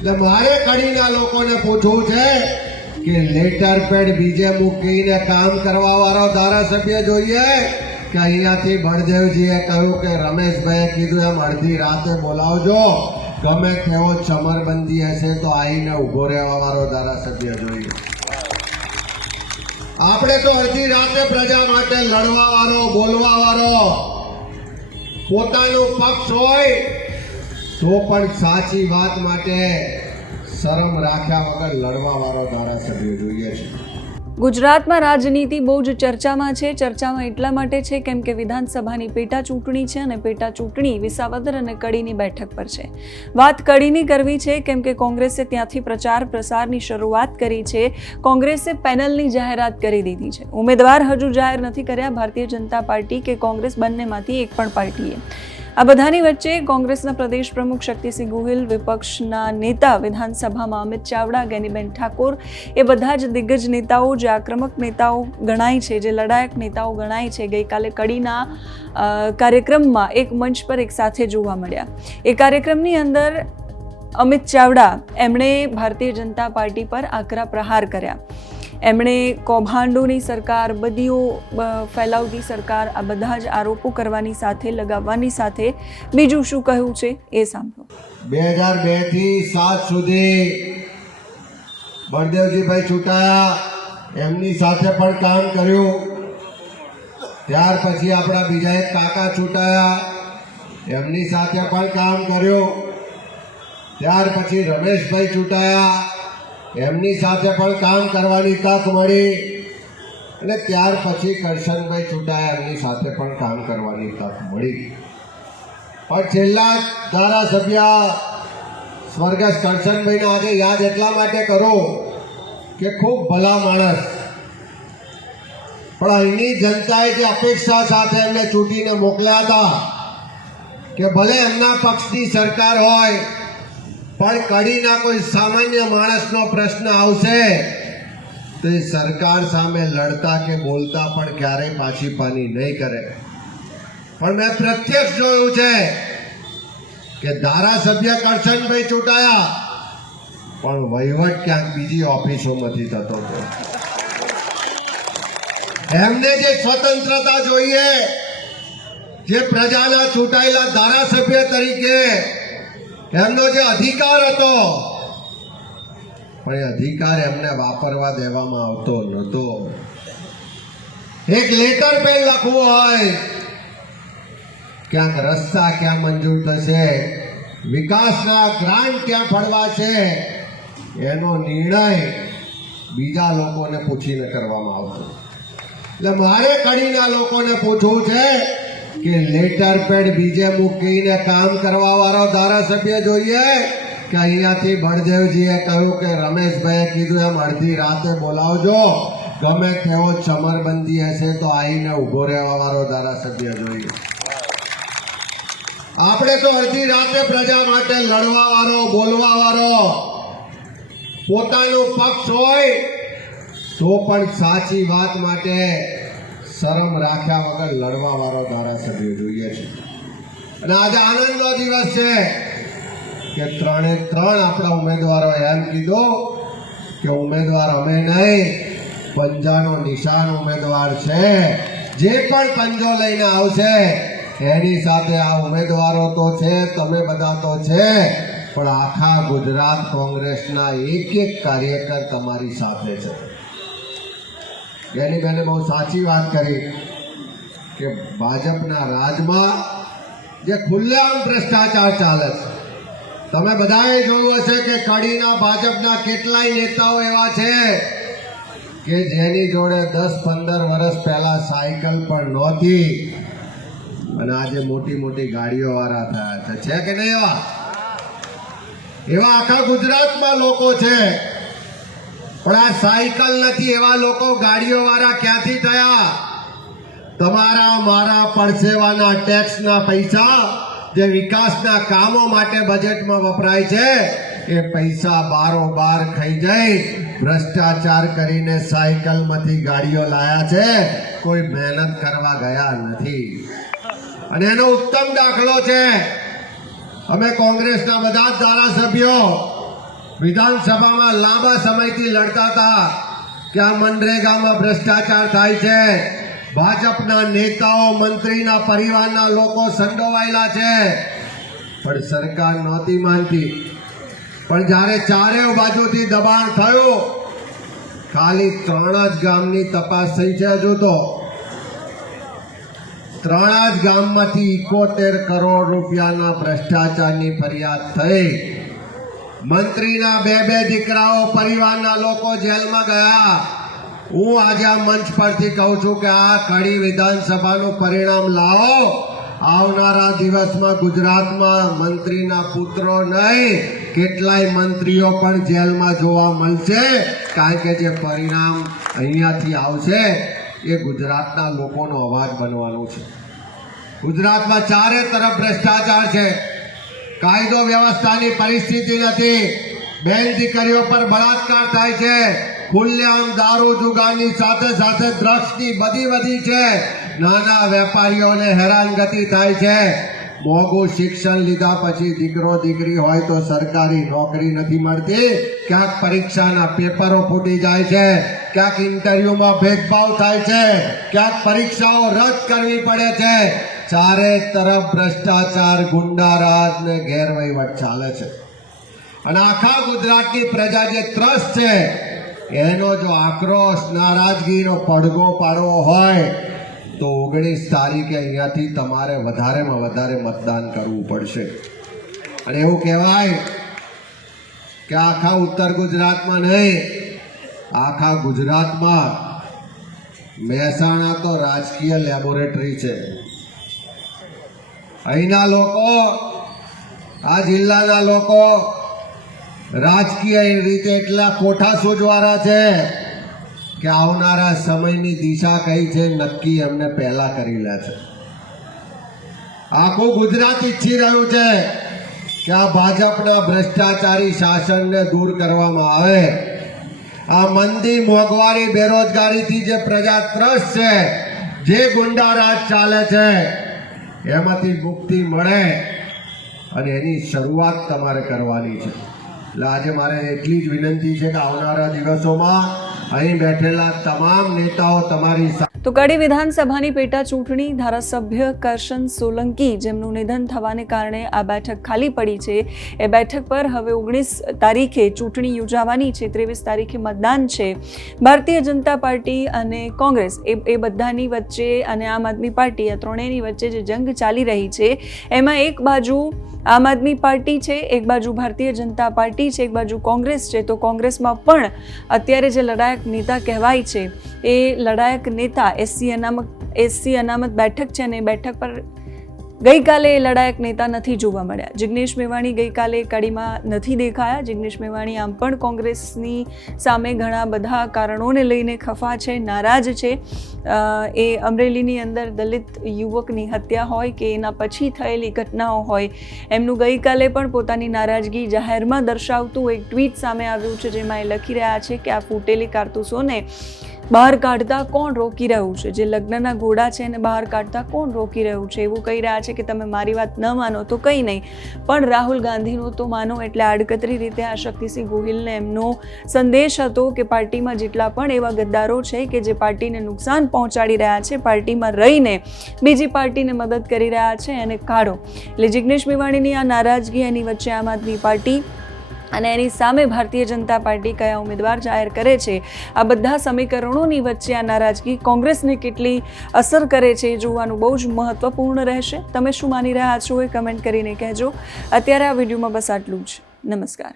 એટલે મારે કડીના લોકોને પૂછવું છે કે લેટર પેડ બીજે મૂકીને કામ કરવા વાળો ધારાસભ્ય જોઈએ? કે અહીંયાથી બળદેવજીએ કહ્યું કે રમેશભાઈએ કીધું એમ અડધી રાતે બોલાવજો. ગમે તેવો ચમરબંધી હશે તો આવીને ઊભો રહેવા વાળો ધારાસભ્ય જોઈએ. આપણે તો અડધી રાતે પ્રજા માટે લડવા વાળો બોલવા વાળો પોતાનો પક્ષ હોય તો પણ સાચી વાત માટે શરમ રાખ્યા વગર લડવા વાળો ધારાસભ્ય જોઈએ છે. ગુજરાતમાં રાજનીતિ બહુ જ ચર્ચામાં છે. ચર્ચામાં એટલા માટે છે કેમ કે વિધાનસભાની પેટા ચૂંટણી છે અને પેટા ચૂંટણી વિસાવદર અને કડીની બેઠક પર છે. વાત કડીની કરવી છે કેમ કે કોંગ્રેસે ત્યાંથી પ્રચાર પ્રસારની શરૂઆત કરી છે. કોંગ્રેસે પેનલની જાહેરાત કરી દીધી છે. ઉમેદવાર હજુ જાહેર નથી કર્યા. ભારતીય જનતા પાર્ટી કે કોંગ્રેસ બંનેમાંથી એક પણ પાર્ટીએ આ બધાની વચ્ચે કોંગ્રેસના પ્રદેશ પ્રમુખ શક્તિસિંહ ગોહિલ, વિપક્ષના નેતા વિધાનસભામાં અમિત ચાવડા, ગેનીબેન ઠાકોર એ બધા જ દિગ્ગજ નેતાઓ જે આક્રમક નેતાઓ ગણાય છે, જે લડાયક નેતાઓ ગણાય છે, ગઈકાલે કડીના કાર્યક્રમમાં એક મંચ પર એક સાથે જોવા મળ્યા. એ કાર્યક્રમની અંદર અમિત ચાવડા એમણે ભારતીય જનતા પાર્ટી પર આકરા પ્રહાર કર્યા. એમણે કૌભાંડોની સરકાર, બદીઓ ફેલાવતી સરકાર, આ બધા જ આરોપો કરવાની સાથે, લગાવવાની સાથે બીજું શું કહ્યું છે એ સાંભળો. બે હજાર બેથી સાત સુધી બળદેવજીભાઈ છૂટાયા, એમની સાથે પણ કામ કર્યું. ત્યાર પછી આપણા બીજા એક કાકા છૂટાયા, એમની સાથે પણ કામ કર્યું. ત્યાર પછી રમેશભાઈ ચૂંટાયા એમની સાથે પણ કામ કરવાની તક મળી. અને ત્યાર પછી કરશનભાઈ ચૂંટાયા એમની સાથે પણ કામ કરવાની તક મળી. પણ છેલ્લા ધારાસભ્ય સ્વર્ગસ્થ કરશનભાઈને આજે યાદ એટલા માટે કરો કે ખૂબ ભલા માણસ. પણ અહીંની જનતાએ જે અપેક્ષા સાથે એમને ચૂંટીને મોકલ્યા હતા કે ભલે એમના પક્ષની સરકાર હોય પણ કડીના કોઈ સામાન્ય માણસનો પ્રશ્ન આવશે? તો સરકાર સામે લડતા કે બોલતા પણ ક્યારેય પાછી પાની નહીં કરે. પણ મેં પ્રત્યક્ષ જોયું છે કે ધારાસભ્ય કરશનભાઈ ચૂંટાયા, પણ વહીવટ ક્યાંક બીજી ઓફિસોમાંથી થતો હતો. એમને જે સ્વતંત્રતા જોઈએ, જે પ્રજાના ચૂંટાયેલા ધારાસભ્ય તરીકે એમનો જે અધિકાર હતો, પણ એ અધિકાર એમને વાપરવા દેવામાં આવતો નહોતો. એક લેટર પેન લખવું હોય, ક્યાંક રસ્તા ક્યાં મંજૂર થશે, વિકાસના ગ્રાન્ટ ક્યાં ફળવા છે, એનો નિર્ણય બીજા લોકોને પૂછીને કરવામાં આવતો. એટલે મારે કડીના લોકોને પૂછવું છે કે લેટર પેડ બીજે મૂકીને કામ કરવા વાળો ધારાસભ્ય જોઈએ? કે અહીંયાથી બળદેવજીએ કહ્યું કે રમેશભાઈએ કીધું એમ અડધી રાતે બોલાવજો. ગમે તેવો ચમરબંધી હશે તો આવીને ઊભો રહેવા વાળો ધારાસભ્ય જોઈએ. આપણે તો અડધી રાતે પ્રજા માટે લડવા વાળો બોલવા વાળો પોતાનો પક્ષ હોય, તો પણ સાચી વાત માટે શરમ રાખ્યા વગર લડવા વાળો ધારાસભ્ય જોઈએ છે. અને આજે આનંદનો દિવસ છે કે ત્રણે ત્રણ આપણા ઉમેદવારો એમ કીધો કે ઉમેદવાર અમે નહીં, પંજાનો નિશાન ઉમેદવાર છે. જે પણ પંજો લઈને આવશે, એની સાથે આ ઉમેદવારો તો છે, તમે બધા તો છે, પણ આખા ગુજરાત કોંગ્રેસના એક એક કાર્યકર તમારી સાથે છે. બેની બહુ સાચી વાત કરી કે ભાજપના રાજમાં જે ખુલ્લેઆમ ભ્રષ્ટાચાર ચાલે છે. તમે બધાએ જોયું હશે કે કડીના ભાજપના કેટલાય નેતાઓ એવા છે કે જેની જોડે દસ પંદર વર્ષ પહેલા સાયકલ પણ નહોતી અને આજે મોટી મોટી ગાડીઓ વાળા થયા છે કે નહીં એવા? એવા આખા ગુજરાતમાં લોકો છે. પણ આ સાયકલ નથી, એવા લોકો ગાડીઓ વાળા ક્યાંથી થયા? તમારા, મારા પરસેવાના ટેક્સના પૈસા જે વિકાસના કામો માટે બજેટમાં વપરાય છે, એ પૈસા બારોબાર ખાઈ જાય. ભ્રષ્ટાચાર કરીને સાયકલમાંથી ગાડીઓ લાયા છે, કોઈ મહેનત કરવા ગયા નથી. અને એનો ઉત્તમ દાખલો છે, અમે કોંગ્રેસના બધા જ ધારાસભ્યો વિધાનસભામાં લાંબા સમયથી લડતા હતા. કે આ મનરેગામાં ભ્રષ્ટાચાર થાય છે. ભાજપના નેતાઓ, મંત્રીના પરિવારના લોકો સંડોવાયેલા છે. પણ સરકાર નહોતી માનતી. પણ જ્યારે ચારે બાજુથી દબાણ થયું, ખાલી ત્રણ જ ગામની તપાસ થઈ છે હજુ તો. ત્રણ જ ગામમાંથી ઇકોતેર કરોડ રૂપિયાના ભ્રષ્ટાચારની ફરિયાદ થઈ. મંત્રીના બે બે દીકરાઓ પરિવારના લોકો જેલમાં ગયા. હું આજે આ મંચ પરથી કહું છું કે આ કડી વિધાનસભાનું પરિણામ લાવો. આવનારા દિવસમાં ગુજરાતમાં મંત્રીના પુત્રો નહીં, કેટલાય મંત્રીઓ પણ જેલમાં જોવા મળશે. કારણ કે જે પરિણામ અહીંયાથી આવશે એ ગુજરાતના લોકોનો અવાજ બનવાનો છે. ગુજરાતમાં ચારે તરફ ભ્રષ્ટાચાર છે. કાયદો વ્યવસ્થાની પરિસ્થિતિ નથી. બેન દીકરીઓ પર બળાત્કાર થાય છે. ખુલ્લેઆમ દારૂ જુગારની સાથે સાથે ડ્રગ્સની બધી વધી છે. નાના વેપારીઓને હેરાનગતિ થાય છે. મોંઘું શિક્ષણ લીધા પછી દીકરો દીકરી હોય તો સરકારી નોકરી નથી મળતી. ક્યાંક પરીક્ષાના પેપરો ફૂટી જાય છે. ક્યાંક ઇન્ટરવ્યુમાં ભેદભાવ થાય છે. ક્યાંક પરીક્ષાઓ રદ કરવી પડે છે. ચારે તરફ ભ્રષ્ટાચાર, ગુંડારાજ ને ગેરવહીવટ ચાલે છે. અને આખા ગુજરાતની પ્રજા જે ત્રસ્ત છે, એનો જો આક્રોશ, નારાજગીનો પડઘો પાડવો હોય, તો ઓગણીસ તારીખે અહીંયાથી તમારે વધારેમાં વધારે મતદાન કરવું પડશે. અને એવું કહેવાય કે આખા ઉત્તર ગુજરાતમાં નહીં, આખા ગુજરાતમાં મહેસાણા તો રાજકીય લેબોરેટરી છે. અહીંના લોકો, આ જિલ્લાના લોકો રાજકીય રીતે એટલા કોઠા સૂજવાળા છે કે આવનારા સમયની દિશા કઈ છે નક્કી એમને પહેલા કરી લે છે. આખું ગુજરાત ઈચ્છી રહ્યું છે કે આ ભાજપના ભ્રષ્ટાચારી શાસનને દૂર કરવામાં આવે. આ મંદી મોંઘવારી બેરોજગારીથી જે પ્રજા ત્રસ્ત છે, જે ગુંડા રાજ ચાલે છે એમાંથી મુક્તિ મળે અને એની શરૂઆત તમારે કરવાની છે. એટલે આજે મારે એટલી જ વિનંતી છે કે આવનારા દિવસોમાં અહીં બેઠેલા તમામ નેતાઓ તમારી તો કડી વિધાનસભાની પેટા ચૂંટણી ધારાસભ્ય કરશન સોલંકી જેમનું નિધન થવાને કારણે આ બેઠક ખાલી પડી છે. એ બેઠક પર હવે ઓગણીસ તારીખે ચૂંટણી યોજાવાની છે, ત્રેવીસ તારીખે મતદાન છે. ભારતીય જનતા પાર્ટી અને કોંગ્રેસ એ એ બધાની વચ્ચે અને આમ આદમી પાર્ટી આ ત્રણેયની વચ્ચે જે જંગ ચાલી રહી છે, એમાં એક બાજુ આમ આદમી પાર્ટી છે, એક બાજુ ભારતીય જનતા પાર્ટી છે, એક બાજુ કોંગ્રેસ છે. તો કોંગ્રેસમાં પણ અત્યારે જે લડાયક નેતા કહેવાય છે, એ લડાયક નેતા એસસી અનામત એસસી અનામત બેઠક છે અને એ બેઠક પર ગઈકાલે એ લડાયક નેતા નથી જોવા મળ્યા. જિગ્નેશ મેવાણી ગઈકાલે કડીમાં નથી દેખાયા. જિગ્નેશ મેવાણી આમ પણ કોંગ્રેસની સામે ઘણા બધા કારણોને લઈને ખફા છે, નારાજ છે. એ અમરેલીની અંદર દલિત યુવકની હત્યા હોય કે એના પછી થયેલી ઘટનાઓ હોય, એમનું ગઈકાલે પણ પોતાની નારાજગી જાહેરમાં દર્શાવતું એક ટ્વીટ સામે આવ્યું છે, જેમાં એ લખી રહ્યા છે કે આ ફૂટેલી કારતૂસોને બહાર કાઢતા કોણ રોકી રહ્યું છે? જે લગ્નના ઘોડા છે એને બહાર કાઢતા કોણ રોકી રહ્યું છે? એવું કહી રહ્યા છે કે તમે મારી વાત ન માનો તો કંઈ નહીં. પણ રાહુલ ગાંધીનું તો માનો એટલે આડકતરી રીતે આ શક્તિસિંહ ગોહિલને એમનો સંદેશ હતો કે પાર્ટીમાં જેટલા પણ એવા ગદ્દારો છે કે જે પાર્ટીને નુકસાન પહોંચાડી રહ્યા છે, પાર્ટીમાં રહીને બીજી પાર્ટીને મદદ કરી રહ્યા છે, એને કાઢો. એટલે જિગ્નેશ મેવાણીની આ નારાજગી એની વચ્ચે આમ આદમી પાર્ટી અને એની સામે ભારતીય જનતા પાર્ટી કયા ઉમેદવાર જાહેર કરે છે? આ બધા સમીકરણોની વચ્ચે આ નારાજગી કોંગ્રેસને કેટલી અસર કરે છે એ જોવાનું બહુ જ મહત્વપૂર્ણ રહેશે. તમે શું માની રહ્યા છો એ કમેન્ટ કરીને કહેજો. અત્યારે આ વિડીયોમાં બસ આટલું જ. નમસ્કાર.